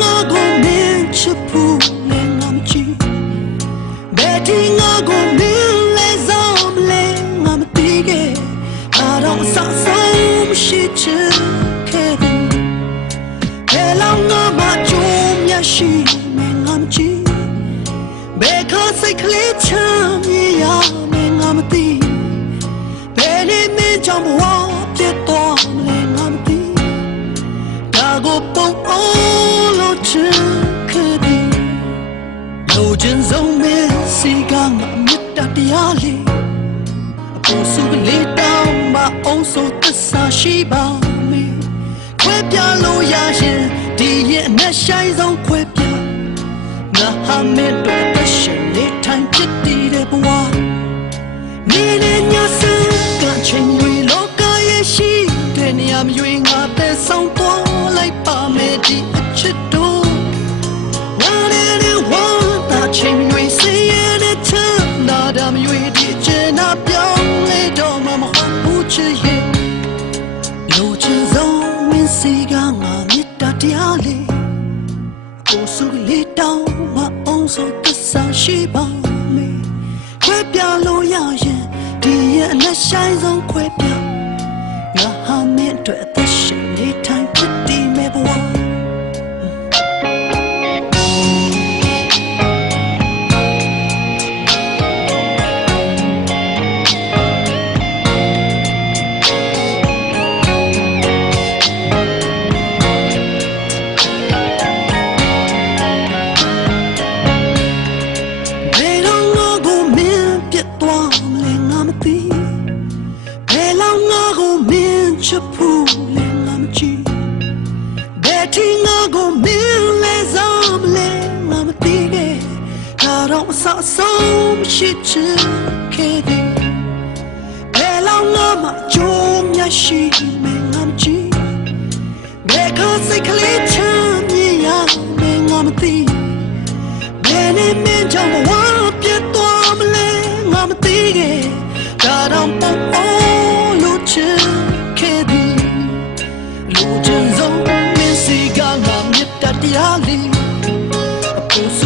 ငါကိုမင်းချစ်ဖို့လည်းငါမကြည့်ဘယ်ဒီငါကိုမင်းလဲစားမလဲငါမသိခဲ့ဘာတော့ဆောက်ဆိုင်မရှိချင်ခဲ့ဘူးဘယ်လောက်ငါမကြုံမျက်ရှိမင်းငါမကြည့်ဘယ်ခါစိတ်ကလေးချမ်းမြေရမင်းငါမသိဘယ်နေ့မင်းကြောင့်ဘဝ င်ဆုံးမင်းစီကငါမေတ္တာတရားလေးအပူစုကလေးတောင်းမအောင်ဆိုသစ္စာရှိပါမေခွဲပြလို့ရရင်ဒီရဲ့အနဲ့ဆိုင်ဆုံးခွဲပြငါဟာမေတို့တရှင်လေးထိုင်ဖြစ်တည်တဲ့ဘဝနေနေညစကချင်းရွေလောကရဲ့ရှိတဲ့နေရာမြွေ ko su le down ma on so the sa shi ba me ခွဲပြလို့ရရင်ဒီရဲ့အလက်ဆိုင်ဆုံးခွဲပြ ဒါတော့အဆအဆုံးရှိချင်ခဲ့တယ်ဘယ်လောက်ငါမှကြိုးမြတ်ရှိမယ်ငါမကြည့်ဘယ်ခါစိတ်ကလေးချမ်းမြေရမယ်ငါမသိဘယ်နဲ့မင်းကြောင့်ဘဝပြတ်သွားမလဲငါမသိခဲ့ဒါတော့ပုံအောင်လို့ချင်ခဲ့သည်လူချင်ဆုံးမင်းစီကငါမြတ်တတရားလေးအပူစု